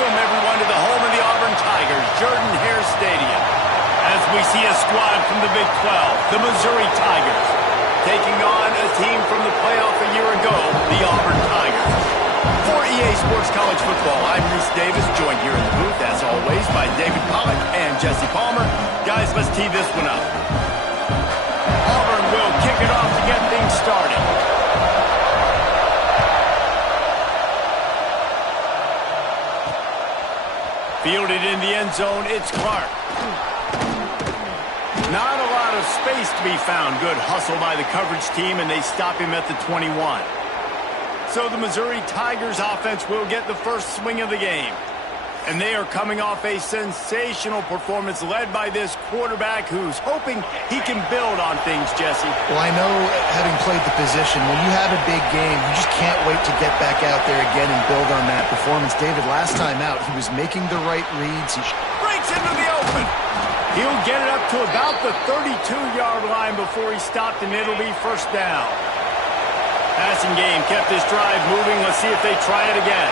Welcome, everyone, to the home of the Auburn Tigers, Jordan-Hare Stadium. As we see a squad from the Big 12, the Missouri Tigers, taking on a team from the playoff a year ago, the Auburn Tigers. For EA Sports College Football, I'm Reese Davis, joined here in the booth, as always, by David Pollack and Jesse Palmer. Guys, let's tee this one up. Auburn will kick it off to get things started. Fielded in the end zone, it's Clark. Not a lot of space to be found. Good hustle by the coverage team, and they stop him at the 21. So the Missouri Tigers offense will get the first swing of the game. And they are coming off a sensational performance led by this quarterback who's hoping he can build on things, Jesse. Well, I know, having played the position, when you have a big game, you just can't wait to get back out there again and build on that performance. David, last time out, he was making the right reads. He breaks into the open. He'll get it up to about the 32-yard line before he stopped, and it'll be first down. Passing game kept this drive moving. Let's see if they try it again.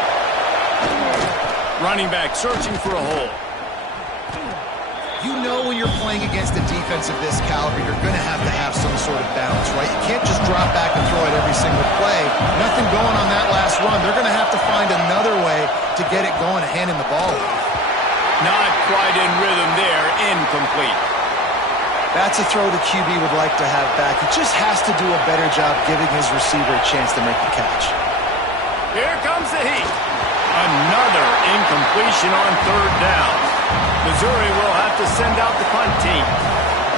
Running back searching for a hole. You know when you're playing against a defense of this caliber, you're going to have some sort of balance, right? You can't just drop back and throw it every single play. Nothing going on that last run. They're going to have to find another way to get it going and hand him the ball. Not quite in rhythm there. Incomplete. That's a throw the QB would like to have back. He just has to do a better job giving his receiver a chance to make the catch. Here comes the heat. Another incompletion on third down. Missouri will have to send out the punt team.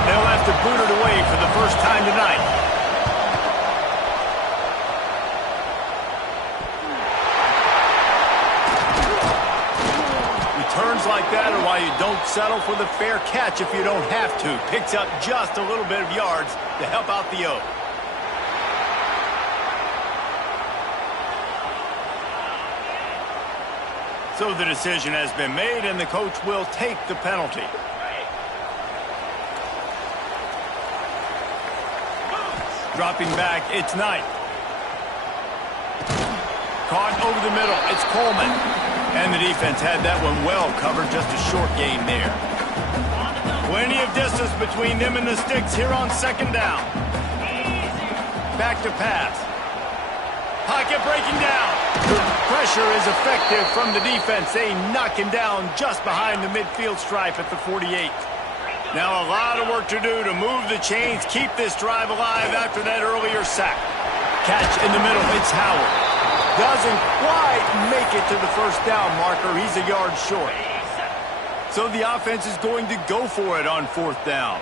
They'll have to boot it away for the first time tonight. Returns like that are why you don't settle for the fair catch if you don't have to. Picks up just a little bit of yards to help out the O. So the decision has been made, and the coach will take the penalty. Dropping back, it's Knight. Caught over the middle, it's Coleman. And the defense had that one well covered, just a short gain there. Plenty of distance between them and the sticks here on second down. Back to pass. Pocket breaking down. Pressure is effective from the defense. They knock him down just behind the midfield stripe at the 48. Now a lot of work to do to move the chains, keep this drive alive after that earlier sack. Catch in the middle, it's Howard. Doesn't quite make it to the first down marker. He's a yard short. So the offense is going to go for it on fourth down.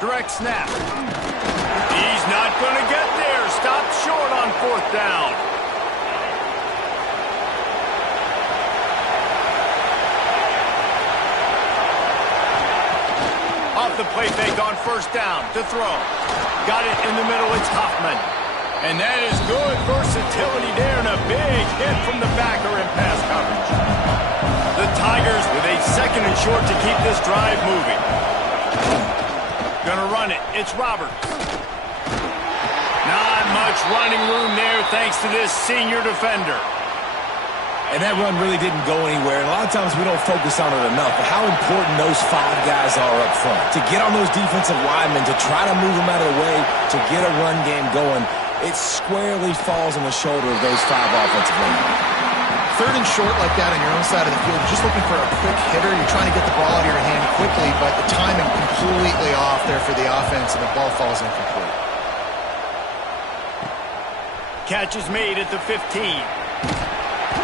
Direct snap. He's not going to get there. Stopped short on fourth down. Off the play fake on first down to throw. Got it in the middle. It's Hoffman. And that is good versatility there and a big hit from the backer in pass coverage. The Tigers with a second and short to keep this drive moving. Gonna run it. It's Roberts. Not much running room there thanks to this senior defender. And that run really didn't go anywhere. And a lot of times we don't focus on it enough, but how important those five guys are up front. To get on those defensive linemen, to try to move them out of the way, to get a run game going, it squarely falls on the shoulder of those five offensive linemen. Third and short like that on your own side of the field, you're just looking for a quick hitter. You're trying to get the ball out of your hand quickly, but the timing completely off there for the offense, and the ball falls incomplete. Catch is made at the 15.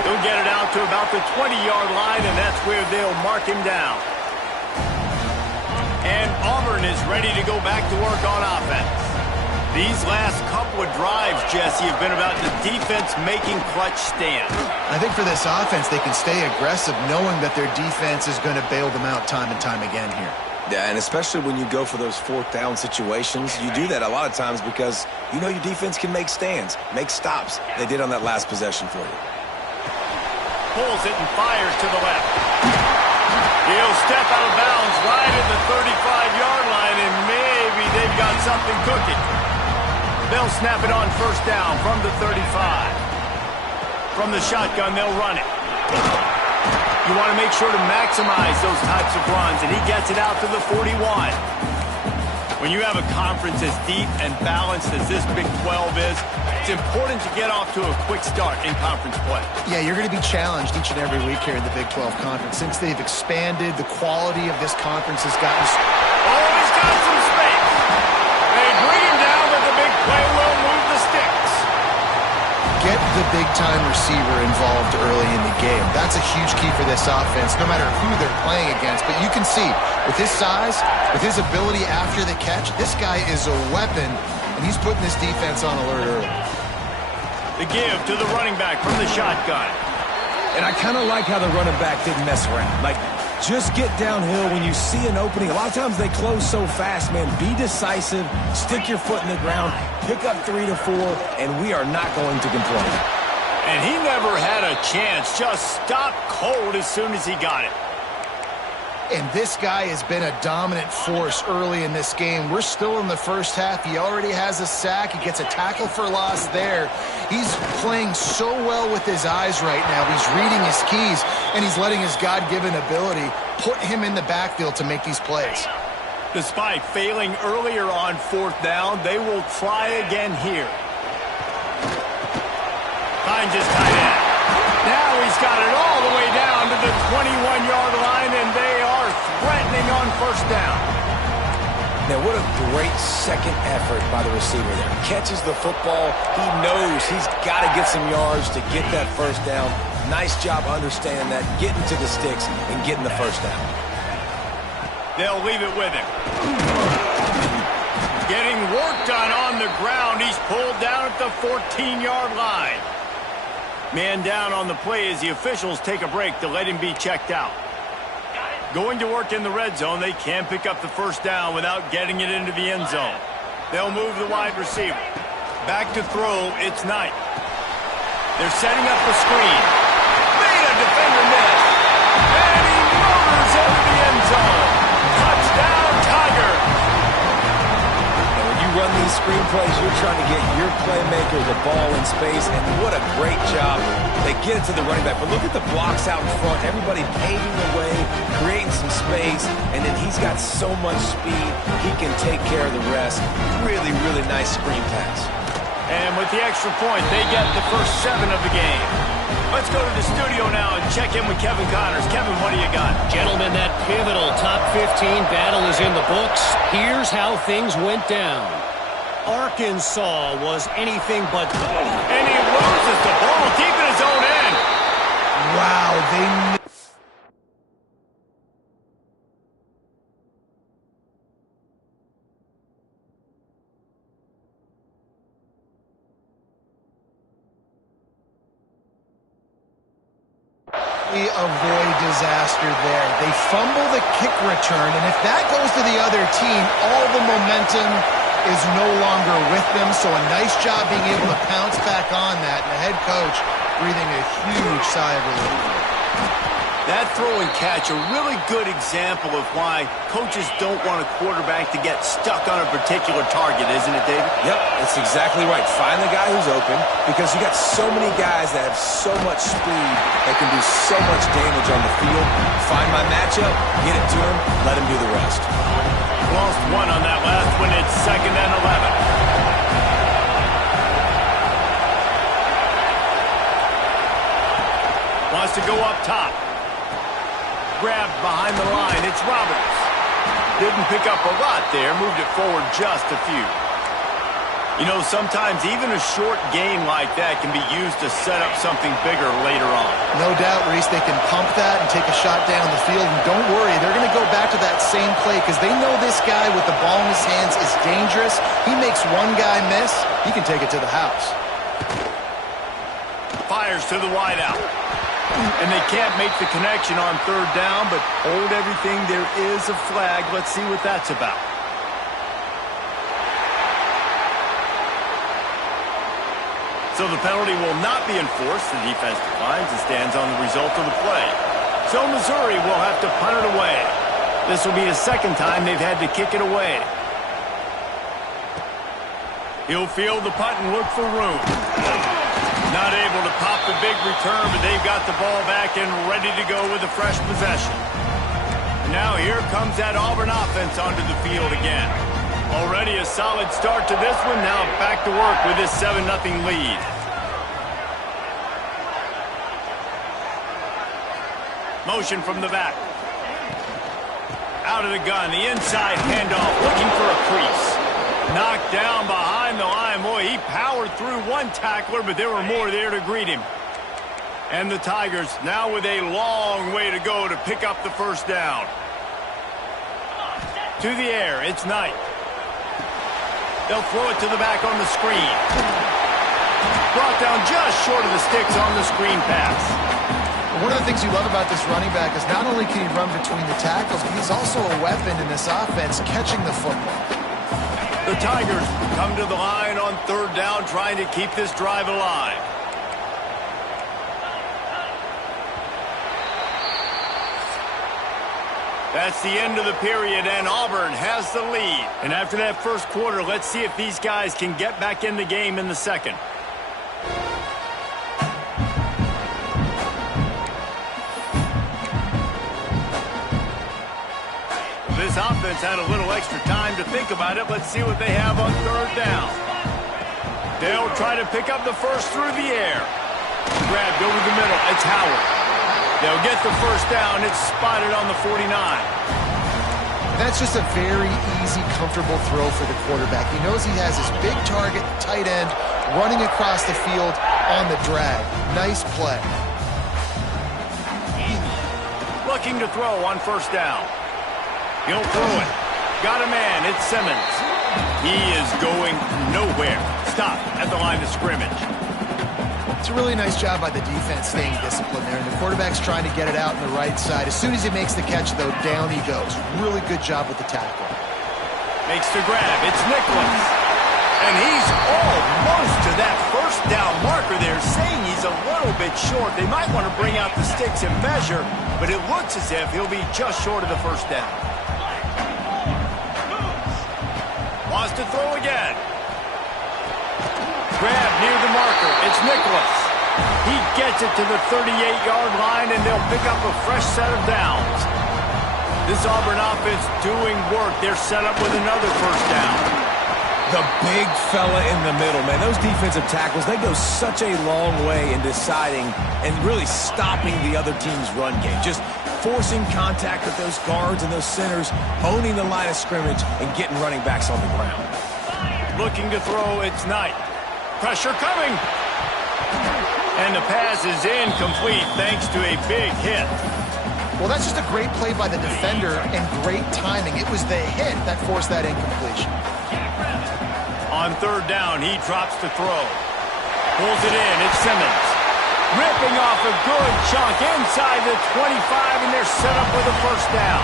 They'll get it out to about the 20-yard line, and that's where they'll mark him down. And Auburn is ready to go back to work on offense. These last couple of drives, Jesse, have been about the defense making clutch stands. I think for this offense, they can stay aggressive knowing that their defense is going to bail them out time and time again here. Yeah, and especially when you go for those fourth down situations, you do that a lot of times because you know your defense can make stands, make stops. They did on that last possession for you. Pulls it and fires to the left. He'll step out of bounds right at the 35-yard line, and maybe they've got something cooking. They'll snap it on first down from the 35. From the shotgun, they'll run it. You want to make sure to maximize those types of runs, and he gets it out to the 41. When you have a conference as deep and balanced as this Big 12 is, it's important to get off to a quick start in conference play. Yeah, you're going to be challenged each and every week here in the Big 12 Conference. Since they've expanded, the quality of this conference has gotten... Oh, he's got some space. They bring him down, but the big play will move the sticks. Get the big-time receiver involved early in the game. That's a huge key for this offense, no matter who they're playing against. But you can see, with his size, with his ability after the catch, this guy is a weapon, and he's putting this defense on alert early. The give to the running back from the shotgun. And I kind of like how the running back didn't mess around. Like, just get downhill when you see an opening. A lot of times they close so fast, man. Be decisive, stick your foot in the ground, pick up 3 to 4, and we are not going to complain. And he never had a chance. Just stopped cold as soon as he got it. And this guy has been a dominant force early in this game. We're still in the first half. He already has a sack. He gets a tackle for loss there. He's playing so well with his eyes right now. He's reading his keys, and he's letting his God-given ability put him in the backfield to make these plays. Despite failing earlier on 4th down, they will try again here. Finds his tight end. Now he's got it all the way down to the 21-yard line, and they are threatening on 1st down. Now, what a great second effort by the receiver there. Catches the football. He knows he's got to get some yards to get that 1st down. Nice job understanding that, getting to the sticks and getting the 1st down. They'll leave it with him. Getting work done on the ground. He's pulled down at the 14-yard line. Man down on the play as the officials take a break to let him be checked out. Going to work in the red zone, they can't pick up the 1st down without getting it into the end zone. They'll move the wide receiver. Back to throw, it's Knight. They're setting up the screen. Made a defender miss. And he motors into the end zone. Touchdown, Tiger. And when you run these screen plays, you're trying to get your playmaker the ball in space, and what a great job. They get it to the running back, but look at the blocks out in front. Everybody paving the way, creating some space, and then he's got so much speed, he can take care of the rest. Really, really nice screen pass. And with the extra point, they get the first 7 of the game. Let's go to the studio now and check in with Kevin Connors. Kevin, what do you got? Gentlemen, that pivotal top 15 battle is in the books. Here's how things went down. Arkansas was anything but good. And he loses the ball deep in his own end. Wow, avoid disaster there. They fumble the kick return, and if that goes to the other team, all the momentum is no longer with them, so a nice job being able to pounce back on that, and the head coach breathing a huge sigh of relief. That throw and catch, a really good example of why coaches don't want a quarterback to get stuck on a particular target, isn't it, David? Yep, that's exactly right. Find the guy who's open, because you got so many guys that have so much speed that can do so much damage on the field. Find my matchup, get it to him, let him do the rest. Lost 1 on that last one. It's 2nd and 11. Wants to go up top. Grabbed behind the line. It's Roberts. Didn't pick up a lot there. Moved it forward just a few. You know, sometimes even a short gain like that can be used to set up something bigger later on. No doubt, Reese, they can pump that and take a shot down the field. And don't worry, they're going to go back to that same play because they know this guy with the ball in his hands is dangerous. He makes one guy miss, he can take it to the house. Fires to the wideout. And they can't make the connection on 3rd down, but hold everything. There is a flag. Let's see what that's about. So the penalty will not be enforced. The defense declines and stands on the result of the play. So Missouri will have to punt it away. This will be the 2nd time they've had to kick it away. He'll field the punt and look for room. Not able to pop the big return, but they've got the ball back and ready to go with a fresh possession. Now here comes that Auburn offense onto the field again. Already a solid start to this one. Now back to work with this 7-0 lead. Motion from the back. Out of the gun, the inside handoff, looking for a crease. Knocked down behind the line. Boy, he powered through one tackler, but there were more there to greet him. And the Tigers now with a long way to go to pick up the first down. To the air, it's Knight. They'll throw it to the back on the screen. Brought down just short of the sticks on the screen pass. One of the things you love about this running back is not only can he run between the tackles, but he's also a weapon in this offense catching the football. The Tigers come to the line on third down, trying to keep this drive alive. That's the end of the period, and Auburn has the lead. And after that first quarter, let's see if these guys can get back in the game in the second. This offense had a little extra time to think about it. Let's see what they have on third down. They'll try to pick up the first through the air. Grabbed over the middle. It's Howard. They'll get the first down. It's spotted on the 49. That's just a very easy, comfortable throw for the quarterback. He knows he has his big target, tight end, running across the field on the drag. Nice play. Looking to throw on first down. He'll throw it. Got a man. It's Simmons. He is going nowhere. Stop at the line of scrimmage. It's a really nice job by the defense staying disciplined there. And the quarterback's trying to get it out on the right side. As soon as he makes the catch, though, down he goes. Really good job with the tackle. Makes the grab. It's Nicholas. And he's almost to that first down marker there, saying he's a little bit short. They might want to bring out the sticks and measure, but it looks as if he'll be just short of the first down. Wants to throw again. Grab near the marker. It's Nicholas. He gets it to the 38-yard line, and they'll pick up a fresh set of downs. This Auburn offense doing work. They're set up with another first down. The big fella in the middle, man. Those defensive tackles, they go such a long way in deciding and really stopping the other team's run game. Just forcing contact with those guards and those centers, owning the line of scrimmage, and getting running backs on the ground. Looking to throw, it's Knight. Pressure coming. And the pass is incomplete thanks to a big hit. Well, that's just a great play by the defender and great timing. It was the hit that forced that incompletion. On third down, he drops to throw. Pulls it in, it's Simmons. Ripping off a good chunk inside the 25, and they're set up with a first down.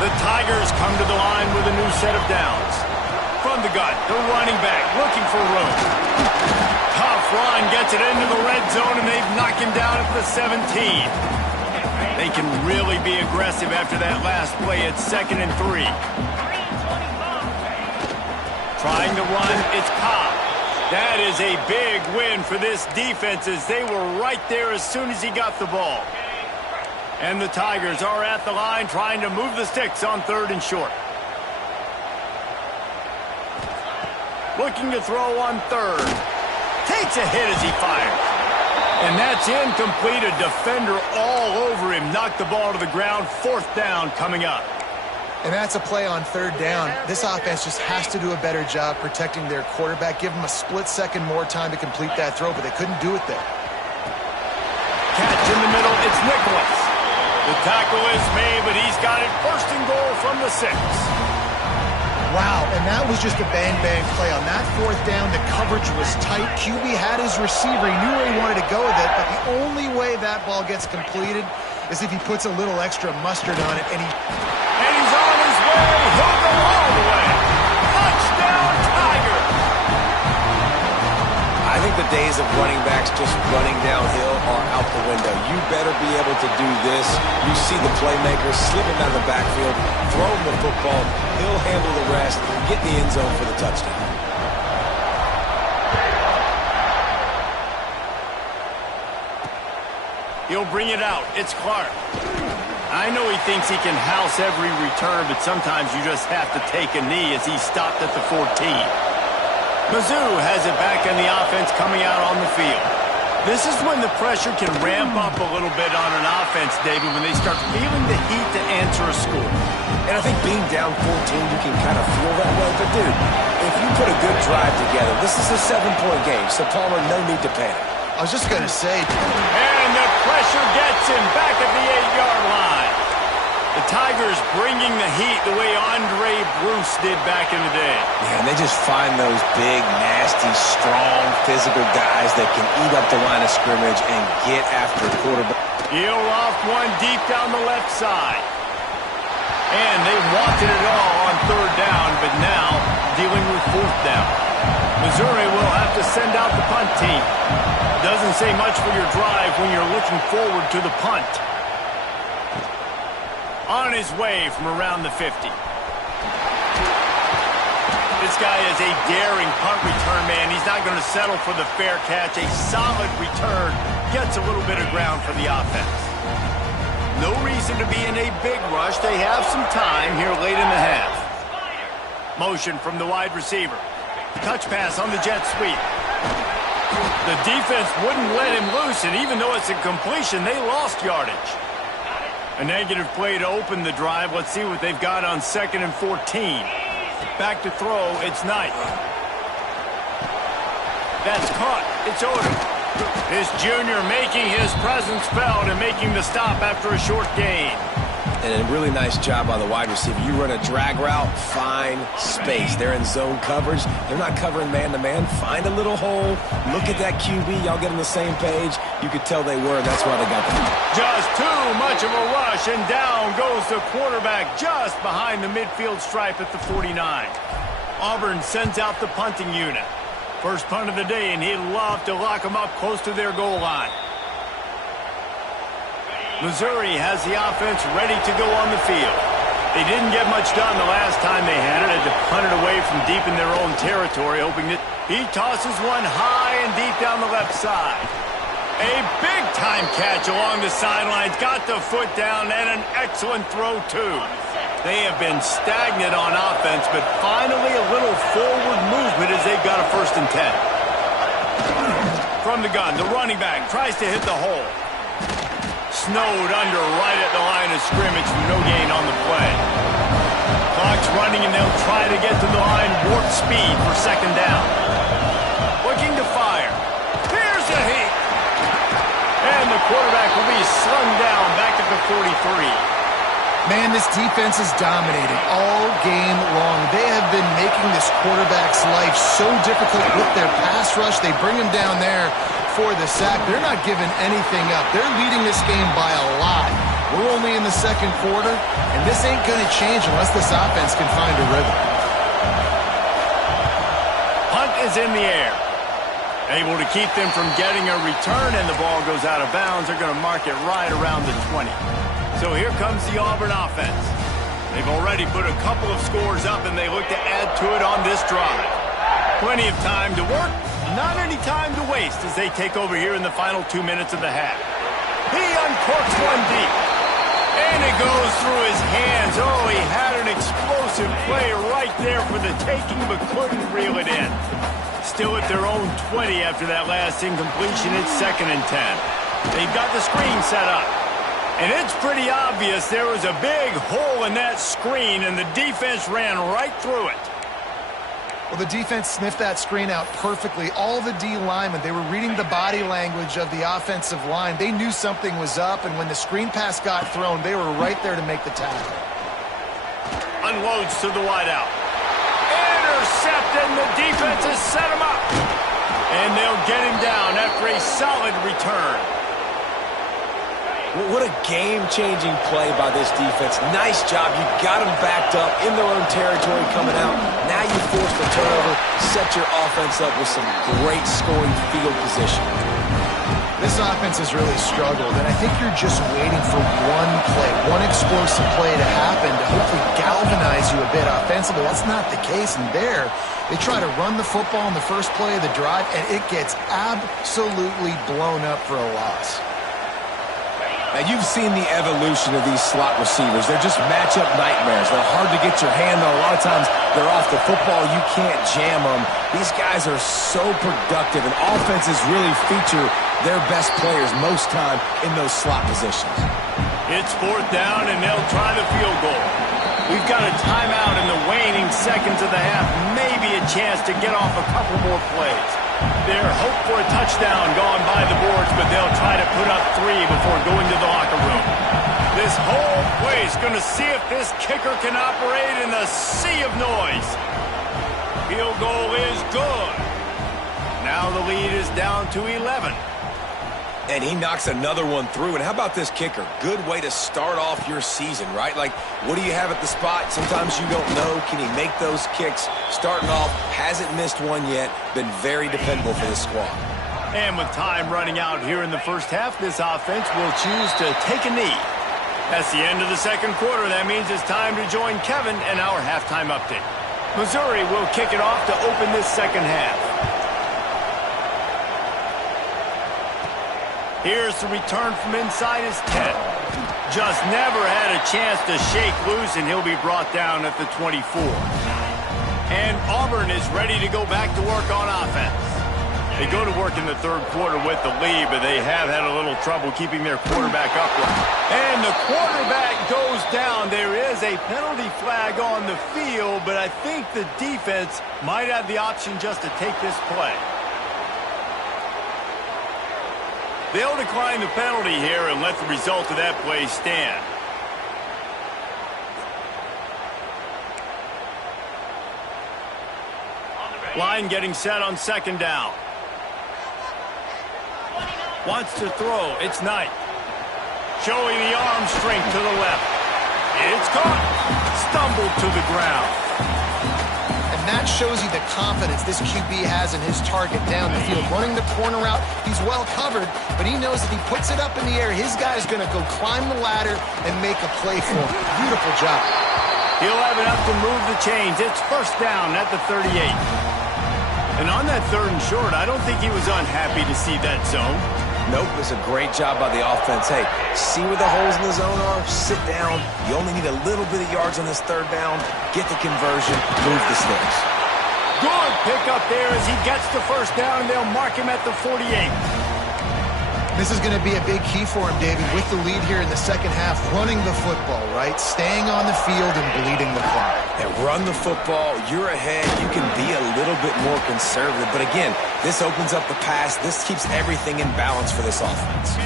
The Tigers come to the line with a new set of downs. From the gun, the running back looking for room. Tough run, gets it into the red zone, and they've knocked him down at the 17. They can really be aggressive after that last play at 2nd and 3. Trying to run, it's Cobb. That is a big win for this defense as they were right there as soon as he got the ball. And the Tigers are at the line trying to move the sticks on 3rd and short. Looking to throw on 3rd. Takes a hit as he fires. And that's incomplete. A defender all over him. Knocked the ball to the ground. 4th down coming up. And that's a play on 3rd down. This offense just has to do a better job protecting their quarterback. Give them a split second more time to complete that throw, but they couldn't do it there. Catch in the middle. It's Nicholas. The tackle is made, but he's got it 1st and goal from the 6. Wow, and that was just a bang-bang play. On that 4th down, the coverage was tight. QB had his receiver. He knew where he wanted to go with it, but the only way that ball gets completed is if he puts a little extra mustard on it, and he's on his way. He'll go all the way. Touchdown, Tigers! I think the days of running backs just running downhill are out the window. You better be able to do this. You see the playmaker slipping out of the backfield, throw him the football, he'll handle the rest, get in the end zone for the touchdown. He'll bring it out. It's Clark. I know he thinks he can house every return, but sometimes you just have to take a knee as he stopped at the 14. Mizzou has it back in the offense coming out on the field. This is when the pressure can ramp up a little bit on an offense, David, when they start feeling the heat to answer a score. And I think being down 14, you can kind of feel that way. But, dude, if you put a good drive together, this is a 7-point game, so Palmer, no need to panic. I was just going to say. And the pressure gets him back at the 8-yard line. The Tigers bringing the heat the way Andre Bruce did back in the day. Yeah, and they just find those big, nasty, strong, physical guys that can eat up the line of scrimmage and get after the quarterback. He'll off one deep down the left side. And they wanted it all on 3rd down, but now dealing with 4th down. Missouri will have to send out the punt team. Doesn't say much for your drive when you're looking forward to the punt. On his way from around the 50. This guy is a daring punt return man. He's not going to settle for the fair catch. A solid return gets a little bit of ground for the offense. No reason to be in a big rush. They have some time here late in the half. Motion from the wide receiver. Touch pass on the jet sweep. The defense wouldn't let him loose, and even though it's a completion, they lost yardage. A negative play to open the drive. Let's see what they've got on 2nd and 14. Back to throw, it's Knight. That's caught. It's Odom. This junior making his presence felt and making the stop after a short gain. And a really nice job by the wide receiver. You run a drag route, find space. They're in zone coverage. They're not covering man-to-man. Find a little hole. Look at that QB. Y'all get on the same page. You could tell they were, and that's why they got them. Just too much of a rush, and down goes the quarterback just behind the midfield stripe at the 49. Auburn sends out the punting unit. First punt of the day, and he'd love to lock them up close to their goal line. Missouri has the offense ready to go on the field. They didn't get much done the last time they had it. Had to punt it away from deep in their own territory, hoping that he tosses one high and deep down the left side. A big-time catch along the sidelines. Got the foot down and an excellent throw, too. They have been stagnant on offense, but finally a little forward movement as they've got a 1st and 10. From the gun, the running back tries to hit the hole. Snowed under right at the line of scrimmage for no gain on the play. Clock's running and they'll try to get to the line warp speed for 2nd down. Looking to fire. Here's a heat. And the quarterback will be slung down back at the 43. Man, this defense is dominating all game long. They have been making this quarterback's life so difficult with their pass rush. They bring him down there for the sack. They're not giving anything up. They're leading this game by a lot. We're only in the 2nd quarter, and this ain't going to change unless this offense can find a rhythm. Punt is in the air. Able to keep them from getting a return, and the ball goes out of bounds. They're going to mark it right around the 20. So here comes the Auburn offense. They've already put a couple of scores up, and they look to add to it on this drive. Plenty of time to work, not any time to waste as they take over here in the final 2 minutes of the half. He uncorks one deep, and it goes through his hands. Oh, he had an explosive play right there for the taking, but couldn't reel it in. Still at their own 20 after that last incompletion. It's 2nd and 10. They've got the screen set up. And it's pretty obvious there was a big hole in that screen, and the defense ran right through it. Well, the defense sniffed that screen out perfectly. All the D linemen, they were reading the body language of the offensive line. They knew something was up, and when the screen pass got thrown, they were right there to make the tackle. Unloads to the wideout. Intercepted, and the defense has set him up. And they'll get him down after a solid return. What a game-changing play by this defense. Nice job. You got them backed up in their own territory coming out. Now you force the turnover, set your offense up with some great scoring field position. This offense has really struggled, and I think you're just waiting for one play, one explosive play to happen to hopefully galvanize you a bit offensively. That's not the case, and there they try to run the football in the first play of the drive, and it gets absolutely blown up for a loss. Now, you've seen the evolution of these slot receivers. They're just matchup nightmares. They're hard to get your hand on. A lot of times, they're off the football. You can't jam them. These guys are so productive, and offenses really feature their best players most time in those slot positions. It's 4th down, and they'll try the field goal. We've got a timeout in the waning seconds of the half. Maybe a chance to get off a couple more plays. Their hope for a touchdown gone by the boards, but they'll try to put up 3 before going to the locker room. This whole place going to see if this kicker can operate in the sea of noise. Field goal is good. Now the lead is down to 11. And he knocks another one through. And how about this kicker? Good way to start off your season, right? Like, what do you have at the spot? Sometimes you don't know. Can he make those kicks? Starting off, hasn't missed one yet. Been very dependable for this squad. And with time running out here in the first half, this offense will choose to take a knee. That's the end of the second quarter. That means it's time to join Kevin and our halftime update. Missouri will kick it off to open this second half. Here's the return from inside his 10. Just never had a chance to shake loose, and he'll be brought down at the 24. And Auburn is ready to go back to work on offense. They go to work in the third quarter with the lead, but they have had a little trouble keeping their quarterback upright. And the quarterback goes down. There is a penalty flag on the field, but I think the defense might have the option just to take this play. They'll decline the penalty here and let the result of that play stand. Line getting set on second down. Wants to throw. It's Knight. Showing the arm strength to the left. It's caught. Stumbled to the ground. And that shows you the confidence this QB has in his target down the field. Running the corner route, he's well covered, but he knows if he puts it up in the air, his guy's going to go climb the ladder and make a play for him. Beautiful job. He'll have enough to move the chains. It's first down at the 38. And on that 3rd and short, I don't think he was unhappy to see that zone. Nope, it's a great job by the offense. Hey, see where the holes in the zone are, sit down. You only need a little bit of yards on this 3rd down. Get the conversion, move the sticks. Good pickup there as he gets the first down, and they'll mark him at the 48. This is going to be a big key for him, David, with the lead here in the second half, running the football, right? Staying on the field and bleeding the clock. And run the football, you're ahead, you can be a little bit more conservative. But again, this opens up the pass. This keeps everything in balance for this offense.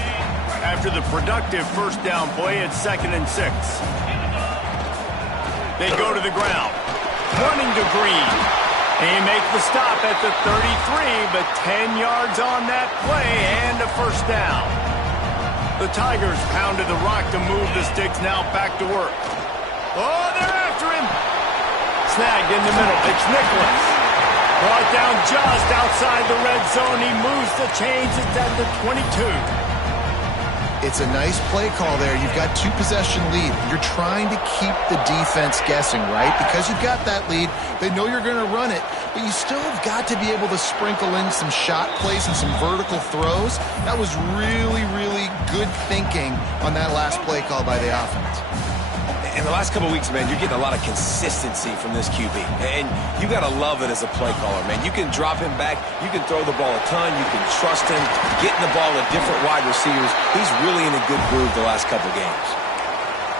After the productive first down play, it's 2nd and 6. They go to the ground. Running to Green. He makes the stop at the 33, but 10 yards on that play and a first down. The Tigers pounded the rock to move the sticks, now back to work. Oh, they're after him. Snagged in the middle. It's Nicholas. Brought down just outside the red zone. He moves the chains. It's at the 22. It's a nice play call there. You've got 2-possession lead. You're trying to keep the defense guessing, right? Because you've got that lead, they know you're going to run it, but you still have got to be able to sprinkle in some shot plays and some vertical throws. That was really, really good thinking on that last play call by the offense. In the last couple of weeks, man, you're getting a lot of consistency from this QB. And you got to love it as a play caller, man. You can drop him back. You can throw the ball a ton. You can trust him. Getting the ball to different wide receivers. He's really in a good groove the last couple of games.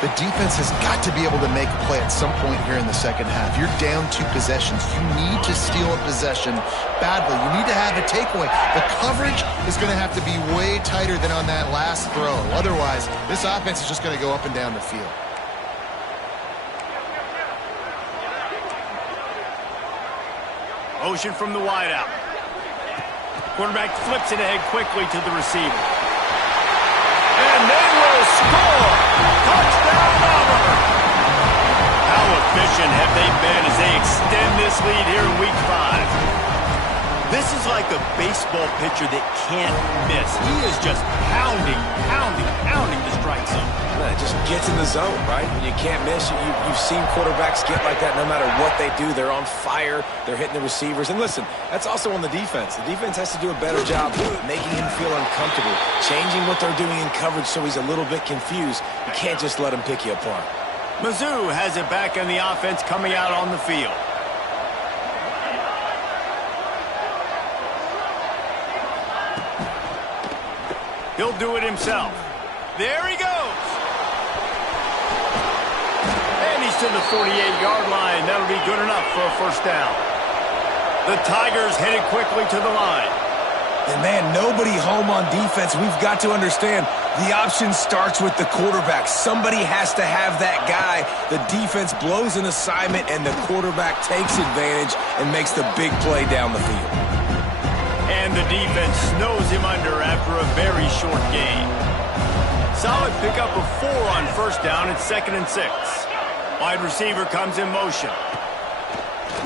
The defense has got to be able to make a play at some point here in the second half. You're down 2 possessions. You need to steal a possession badly. You need to have a takeaway. The coverage is going to have to be way tighter than on that last throw. Otherwise, this offense is just going to go up and down the field. Motion from the wideout. Quarterback flips it ahead quickly to the receiver. And they will score! Touchdown, Auburn! How efficient have they been as they extend this lead here in Week 5? This is like a baseball pitcher that can't miss. He is just pounding the strike zone. Man, just gets in the zone, right? When you can't miss, you've seen quarterbacks get like that no matter what they do. They're on fire. They're hitting the receivers. And listen, that's also on the defense. The defense has to do a better job making him feel uncomfortable, changing what they're doing in coverage so he's a little bit confused. You can't just let him pick you apart. Mizzou has it back in the offense coming out on the field. He'll do it himself. There he goes. And he's to the 48-yard line. That'll be good enough for a first down. The Tigers headed quickly to the line. And, man, nobody home on defense. We've got to understand the option starts with the quarterback. Somebody has to have that guy. The defense blows an assignment, and the quarterback takes advantage and makes the big play down the field. And the defense snows him under after a very short game. Solid pickup of 4 on first down. It's 2nd and 6. Wide receiver comes in motion.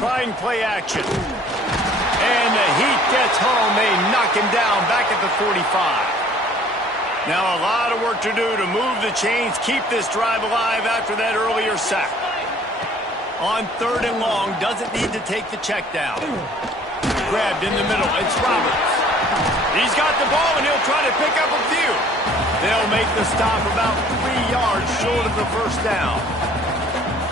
Trying play action. And the heat gets home. They knock him down back at the 45. Now a lot of work to do to move the chains, keep this drive alive after that earlier sack. On 3rd and long, doesn't need to take the check down. Grabbed in the middle. It's Roberts. He's got the ball, and he'll try to pick up a few. They'll make the stop about 3 yards short of the first down.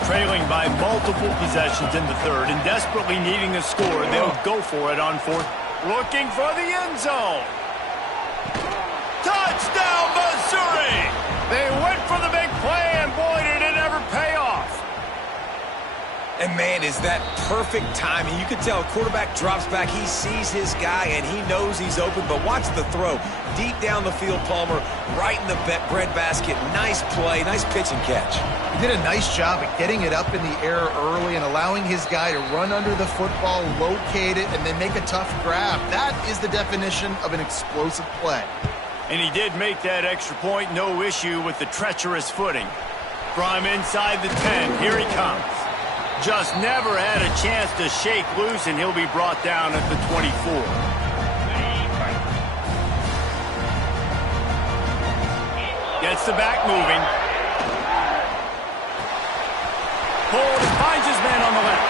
Trailing by multiple possessions in the 3rd and desperately needing a score, they'll go for it on 4th. Looking for the end zone. Touchdown, Missouri! They went for the big play, and boy, did it ever pay off. And, man, is that perfect timing. You can tell a quarterback drops back. He sees his guy, and he knows he's open. But watch the throw. Deep down the field, Palmer, right in the bread basket. Nice play, nice pitch and catch. He did a nice job at getting it up in the air early and allowing his guy to run under the football, locate it, and then make a tough grab. That is the definition of an explosive play. And he did make that extra point. No issue with the treacherous footing. From inside the 10, here he comes. Just never had a chance to shake loose, and he'll be brought down at the 24. Gets the back moving. Hold and finds his man on the left.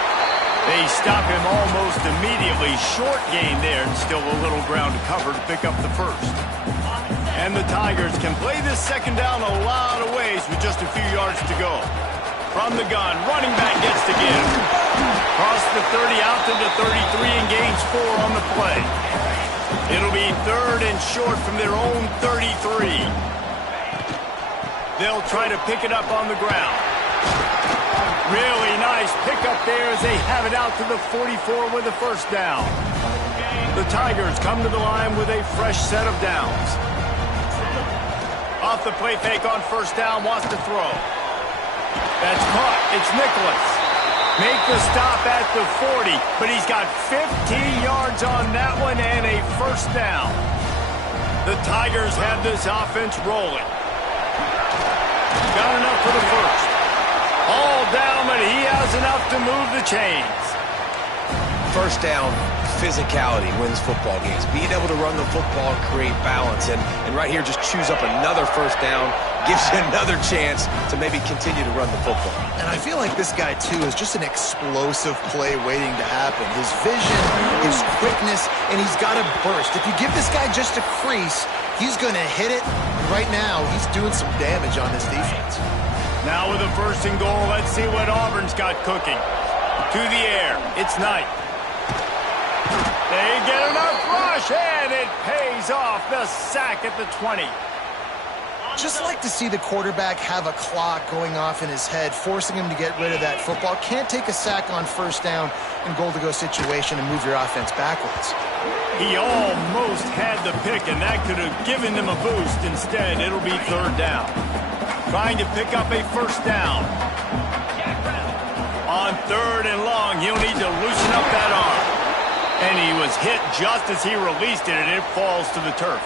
They stop him almost immediately. Short gain there, and still a little ground to cover to pick up the first. And the Tigers can play this second down a lot of ways with just a few yards to go. From the gun, running back gets to give. Cross the 30 out to the 33 and gains 4 on the play. It'll be 3rd and short from their own 33. They'll try to pick it up on the ground. Really nice pickup there as they have it out to the 44 with a first down. The Tigers come to the line with a fresh set of downs. Off the play fake on first down, wants to throw. That's caught. It's Nicholas. Make the stop at the 40, but he's got 15 yards on that one and a first down. The Tigers have this offense rolling. Got enough for the first. All down, but he has enough to move the chains. First down, physicality wins football games. Being able to run the football and create balance. And right here, just choose up another first down. Gives you another chance to maybe continue to run the football. And I feel like this guy, too, is just an explosive play waiting to happen. His vision, his quickness, and he's got a burst. If you give this guy just a crease, he's going to hit it. Right now, he's doing some damage on this defense. Now with a 1st and goal, let's see what Auburn's got cooking. To the air, it's Knight. They get enough rush, and it pays off. The sack at the 20. Just like to see the quarterback have a clock going off in his head, forcing him to get rid of that football. Can't take a sack on first down in goal-to-go situation and move your offense backwards. He almost had the pick, and that could have given them a boost. Instead, it'll be 3rd down. Trying to pick up a first down. On 3rd and long, he'll need to loosen up that arm. And he was hit just as he released it, and it falls to the turf.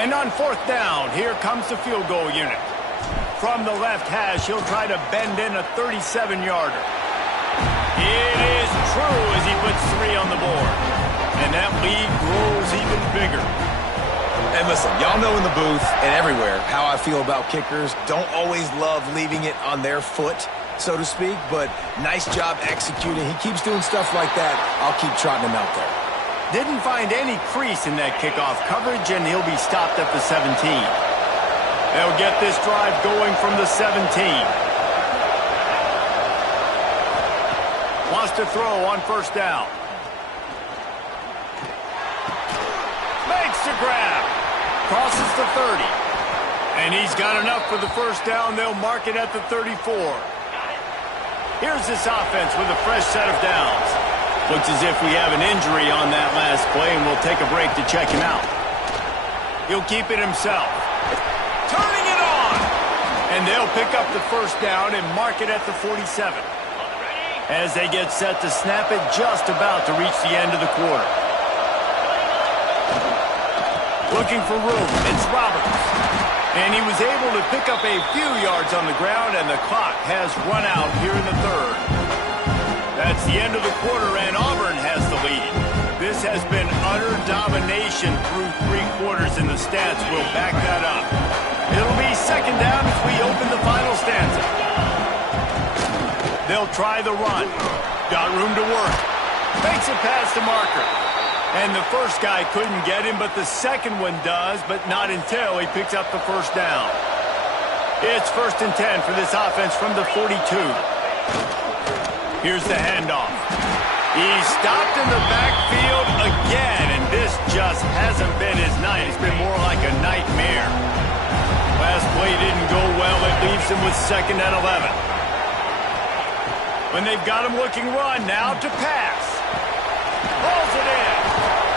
And on 4th down, here comes the field goal unit. From the left hash, he'll try to bend in a 37-yarder. It is true as he puts 3 on the board. And that lead grows even bigger. And listen, y'all know in the booth and everywhere how I feel about kickers. Don't always love leaving it on their foot, so to speak, but nice job executing. He keeps doing stuff like that. I'll keep trotting him out there. Didn't find any crease in that kickoff coverage, and he'll be stopped at the 17. They'll get this drive going from the 17. Wants to throw on first down. Makes the grab. Crosses the 30. And he's got enough for the first down. They'll mark it at the 34. Here's this offense with a fresh set of downs. Looks as if we have an injury on that last play, and we'll take a break to check him out. He'll keep it himself. Turning it on! And they'll pick up the first down and mark it at the 47. As they get set to snap it, just about to reach the end of the quarter. Looking for room, it's Roberts. And he was able to pick up a few yards on the ground, and the clock has run out here in the third. That's the end of the quarter, and Auburn has the lead. This has been utter domination through 3 quarters, and the stats will back that up. It'll be second down as we open the final stanza. They'll try the run. Got room to work. Makes it past the marker. And the first guy couldn't get him, but the second one does, but not until he picks up the first down. It's 1st and 10 for this offense from the 42. Here's the handoff. He's stopped in the backfield again, and this just hasn't been his night. It's been more like a nightmare. Last play didn't go well. It leaves him with 2nd and 11. When they've got him looking run, now to pass. Pulls it in.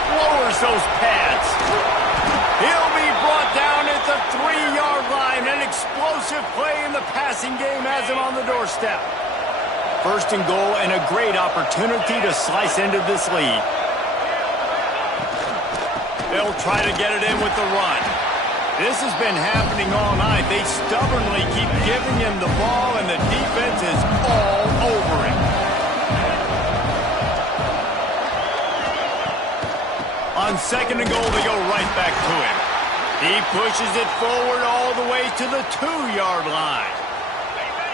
Lowers those pads. He'll be brought down at the 3-yard line. An explosive play in the passing game has him on the doorstep. 1st and goal, and a great opportunity to slice into this lead. They'll try to get it in with the run. This has been happening all night. They stubbornly keep giving him the ball, and the defense is all over him. On 2nd and goal, they go right back to him. He pushes it forward all the way to the 2-yard line.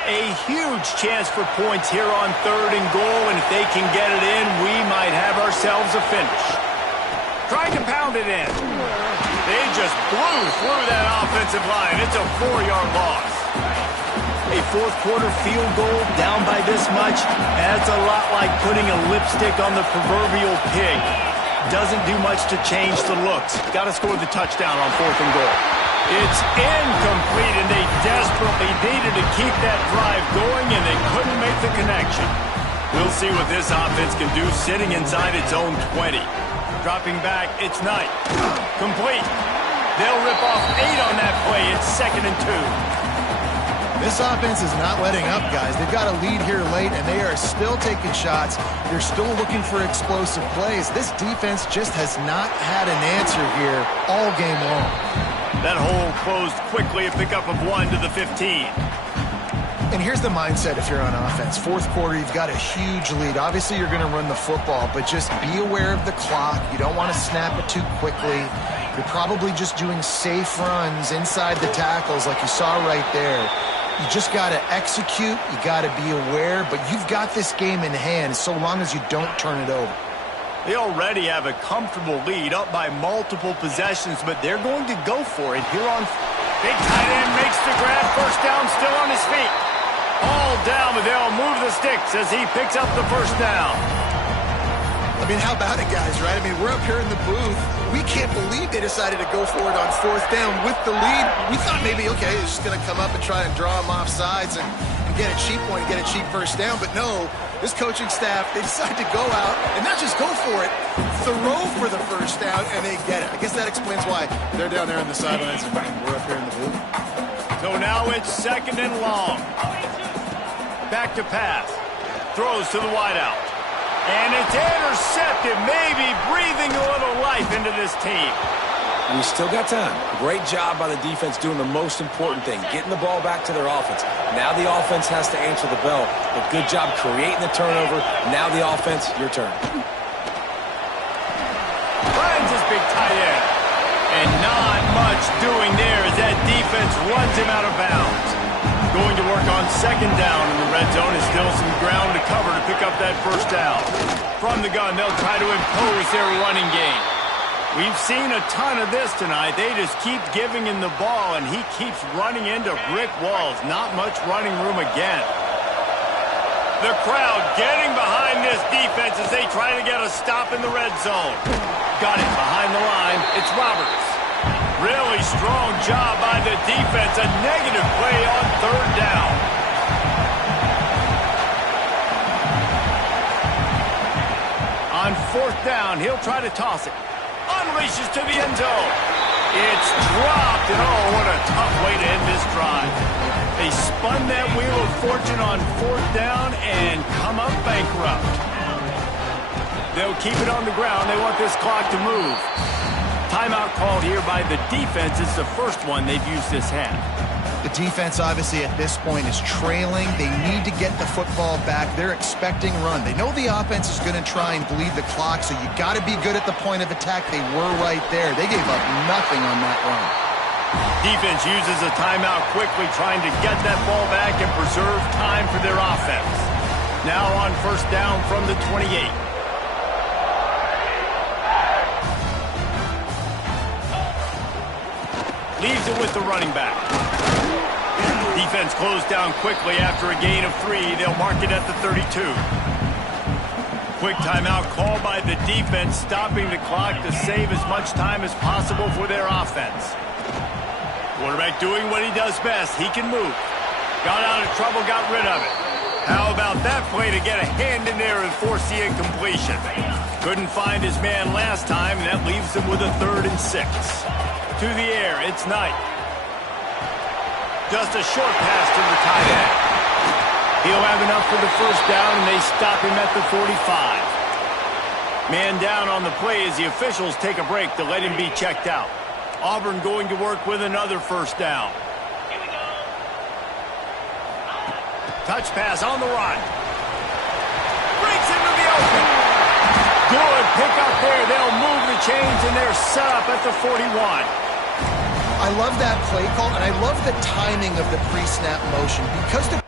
A huge chance for points here on 3rd and goal, and if they can get it in, we might have ourselves a finish. Trying to pound it in. They just blew through that offensive line. It's a 4-yard loss. A 4th quarter field goal down by this much, that's a lot like putting a lipstick on the proverbial pig. Doesn't do much to change the looks. Got to score the touchdown on 4th and goal. It's incomplete, and they desperately needed to keep that drive going, and they couldn't make the connection. We'll see what this offense can do sitting inside its own 20. Dropping back, it's Knight. Complete. They'll rip off 8 on that play. It's 2nd and 2. This offense is not letting up, guys. They've got a lead here late, and they are still taking shots. They're still looking for explosive plays. This defense just has not had an answer here all game long. That hole closed quickly, a pickup of 1 to the 15. And here's the mindset if you're on offense. 4th quarter, you've got a huge lead. Obviously, you're going to run the football, but just be aware of the clock. You don't want to snap it too quickly. You're probably just doing safe runs inside the tackles like you saw right there. You just got to execute. You got to be aware, but you've got this game in hand so long as you don't turn it over. They already have a comfortable lead, up by multiple possessions, but they're going to go for it here on. Big tight end makes the grab, first down, still on his feet. All down, but they'll move the sticks as he picks up the first down. I mean, how about it, guys, right? I mean, we're up here in the booth. We can't believe they decided to go for it on 4th down with the lead. We thought maybe, okay, it's just going to come up and try and draw them off sides and get a cheap one, get a cheap first down. But no, this coaching staff, they decide to go out and not just go for it, throw for the first down, and they get it. I guess that explains why they're down there on the sidelines and we're up here in the booth. So now it's 2nd and long. Back to pass. Throws to the wideout. And it's intercepted, maybe breathing a little life into this team. We still got time. Great job by the defense doing the most important thing, getting the ball back to their offense. Now the offense has to answer the bell. But good job creating the turnover. Now the offense, your turn. Finds his big tight end. And not doing there as that defense runs him out of bounds. Going to work on second down in the red zone. Is still some ground to cover to pick up that first down. From the gun, they'll try to impose their running game. We've seen a ton of this tonight. They just keep giving him the ball, and he keeps running into brick walls. Not much running room again. The crowd getting behind this defense as they try to get a stop in the red zone. Got it behind the line. It's Roberts. Really strong job by the defense. A negative play on third down. On fourth down, he'll try to toss it. Unleashes to the end zone. It's dropped, and oh, what a tough way to end this drive. They spun that wheel of fortune on fourth down and come up bankrupt. They'll keep it on the ground. They want this clock to move. Timeout called here by the defense. It's the first one they've used this half. The defense, obviously, at this point is trailing. They need to get the football back. They're expecting run. They know the offense is going to try and bleed the clock, so you got to be good at the point of attack. They were right there. They gave up nothing on that run. Defense uses a timeout quickly, trying to get that ball back and preserve time for their offense. Now on first down from the 28. Leaves it with the running back. Defense closed down quickly after a gain of 3. They'll mark it at the 32. Quick timeout called by the defense, stopping the clock to save as much time as possible for their offense. Quarterback doing what he does best. He can move. Got out of trouble, got rid of it. How about that play to get a hand in there and force the incompletion? Couldn't find his man last time, and that leaves him with a 3rd and 6. To the air, it's Knight. Just a short pass to the tight end. He'll have enough for the first down, and they stop him at the 45. Man down on the play as the officials take a break to let him be checked out. Auburn going to work with another first down. Touch pass on the run. Breaks into the open. Good pick up there. They'll move the chains, and they're set up at the 41. I love that play call, and I love the timing of the pre-snap motion because the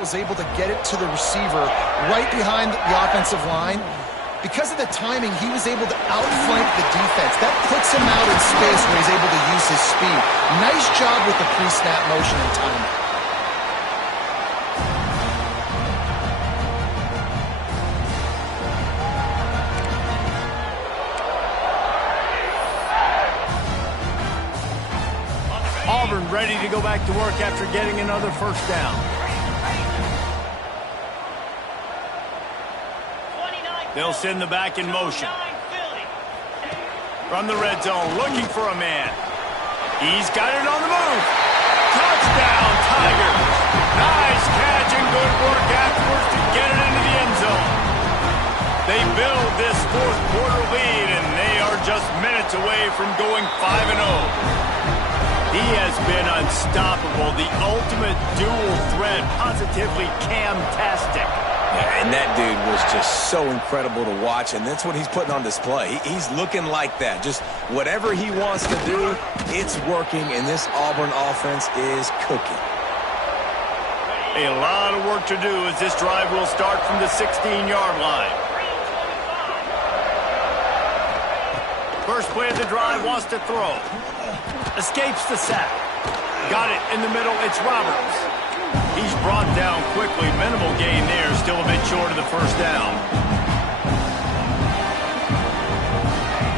was able to get it to the receiver right behind the offensive line. Because of the timing, he was able to outflank the defense. That puts him out in space where he's able to use his speed. Nice job with the pre-snap motion and timing. Auburn ready to go back to work after getting another first down. They'll send the back in motion. From the red zone, looking for a man. He's got it on the move. Touchdown, Tigers. Nice catch and good work afterwards to get it into the end zone. They build this fourth quarter lead, and they are just minutes away from going 5-0. He has been unstoppable, the ultimate dual threat, positively Cam-tastic. Yeah, and that dude was just so incredible to watch, and that's what he's putting on display. He's looking like that. Just whatever he wants to do, it's working, and this Auburn offense is cooking. A lot of work to do as this drive will start from the 16-yard line. First play of the drive, wants to throw. Escapes the sack. Got it in the middle, it's Roberts. He's brought down quickly. Minimal gain there. Still a bit short of the first down.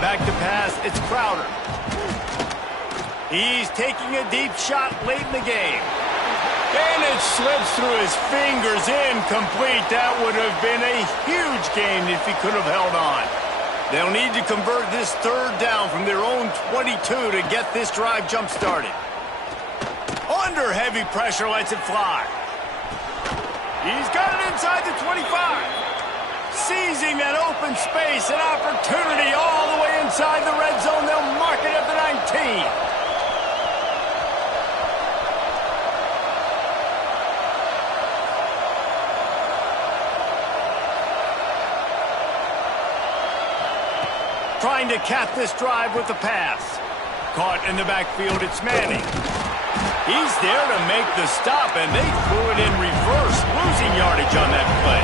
Back to pass. It's Crowder. He's taking a deep shot late in the game. And it slips through his fingers. Incomplete. That would have been a huge gain if he could have held on. They'll need to convert this third down from their own 22 to get this drive jump-started. Under heavy pressure, lets it fly. He's got it inside the 25. Seizing that open space, an opportunity all the way inside the red zone. They'll mark it at the 13. Trying to cap this drive with the pass. Caught in the backfield, it's Manning. He's there to make the stop, and they threw it in reverse, losing yardage on that play.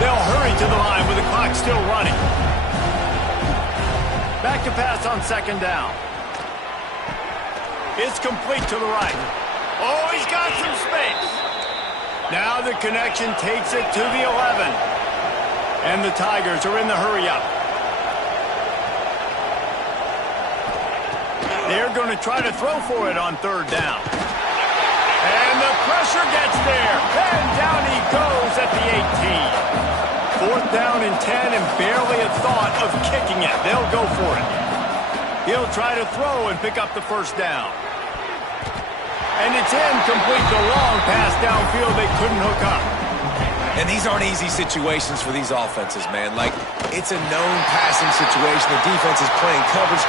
They'll hurry to the line with the clock still running. Back to pass on second down. It's complete to the right. Oh, he's got some space. Now the connection takes it to the 11. And the Tigers are in the hurry-up. They're going to try to throw for it on third down. And the pressure gets there. And down he goes at the 18. Fourth down and 10 and barely a thought of kicking it. They'll go for it. He'll try to throw and pick up the first down. And it's incomplete. The long pass downfield they couldn't hook up. And these aren't easy situations for these offenses, man. Like, it's a known passing situation. The defense is playing coverage.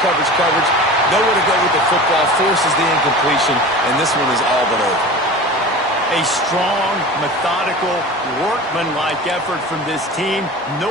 Nowhere to go with the football, forces the incompletion, and this one is all but over. A strong, methodical, workmanlike effort from this team. No